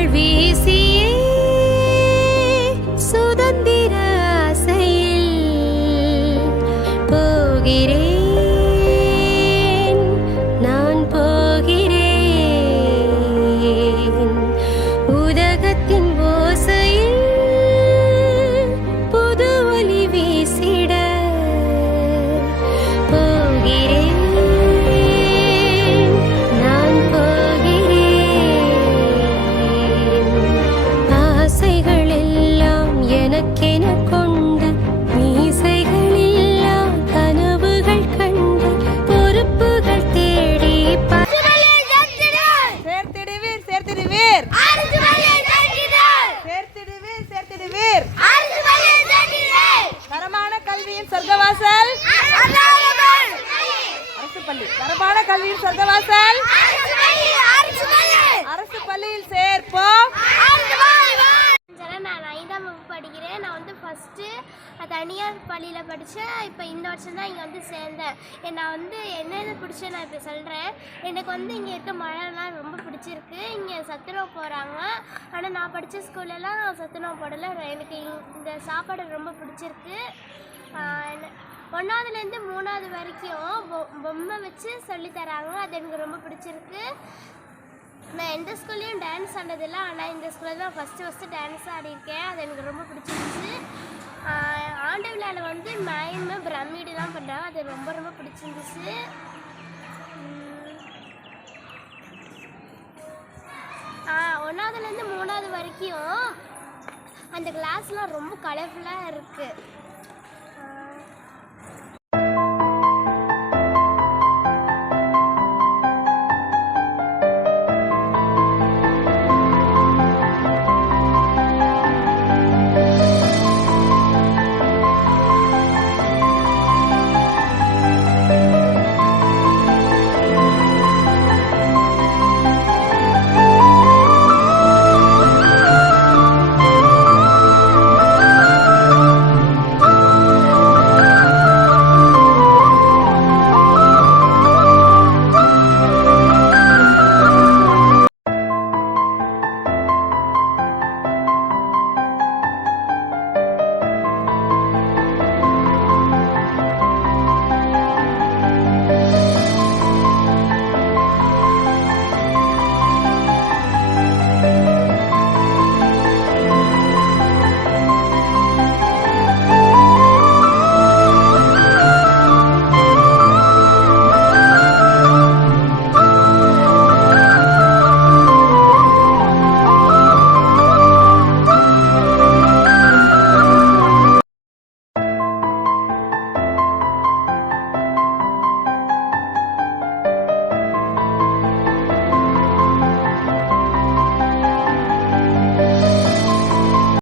சிறகுகள் வீசியே சுதந்திர ஆசையில் போகிறேன், நான் போகிறேன். உதகத்தின் ஓசையில் புது ஒலி வீசிட போகிறேன், நான் போகிறேன். ஆசைகள் எல்லாம் எனக்கென கொண்டு மீசைகளில்லா கனவுகள் கண்டு பொறுப்புகள் தேடி சேர்த்திடுவீர் சேர்த்திடுவீர் சேர்த்திடுவீர் சேர்த்திடுவீர். தரமான கல்வியின் சொர்க்கவாசல் அரசு பள்ளி. தரமான கல்வியின் சொர்க்கவாசல் அரசு பள்ளியில் சேர்ப்போம். நான் 5ஆம் வகுப்பு படிக்கிறேன். நான் வந்து ஃபஸ்ட்டு தனியார் பள்ளியில் படித்தேன். இப்போ இந்த வருஷம் தான் இங்கே வந்து சேர்ந்தேன். நான் வந்து என்னென்ன பிடிச்சேன் நான் இப்போ சொல்கிறேன். எனக்கு வந்து இங்கே இருக்க மழைலாம் ரொம்ப பிடிச்சிருக்கு. இங்கே சத்துணவு போகிறாங்க. ஆனால் நான் படித்த ஸ்கூல்லலாம் சத்துணவு போடலை. எனக்கு இந்த சாப்பாடு ரொம்ப பிடிச்சிருக்கு. 1ஆவதுலேருந்து 3ஆவது வரைக்கும் பொம்மை வச்சு சொல்லித்தராங்க. அது எனக்கு ரொம்ப பிடிச்சிருக்கு. நான் எந்த ஸ்கூல்லையும் டான்ஸ் ஆனதில்லை. ஆனால் இந்த ஸ்கூலில் தான் ஃபஸ்ட்டு டான்ஸ் ஆடியிருக்கேன். அது எனக்கு ரொம்ப பிடிச்சிருந்துச்சு. ஆண்டு விழாவில் வந்து மைமு பிரமிடு தான் பண்ணுறாங்க. அது ரொம்ப ரொம்ப பிடிச்சிருந்துச்சு. 1ஆவதுலேருந்து 3ஆவது வரைக்கும் அந்த கிளாஸ்லாம் ரொம்ப கலர்ஃபுல்லாக இருக்குது.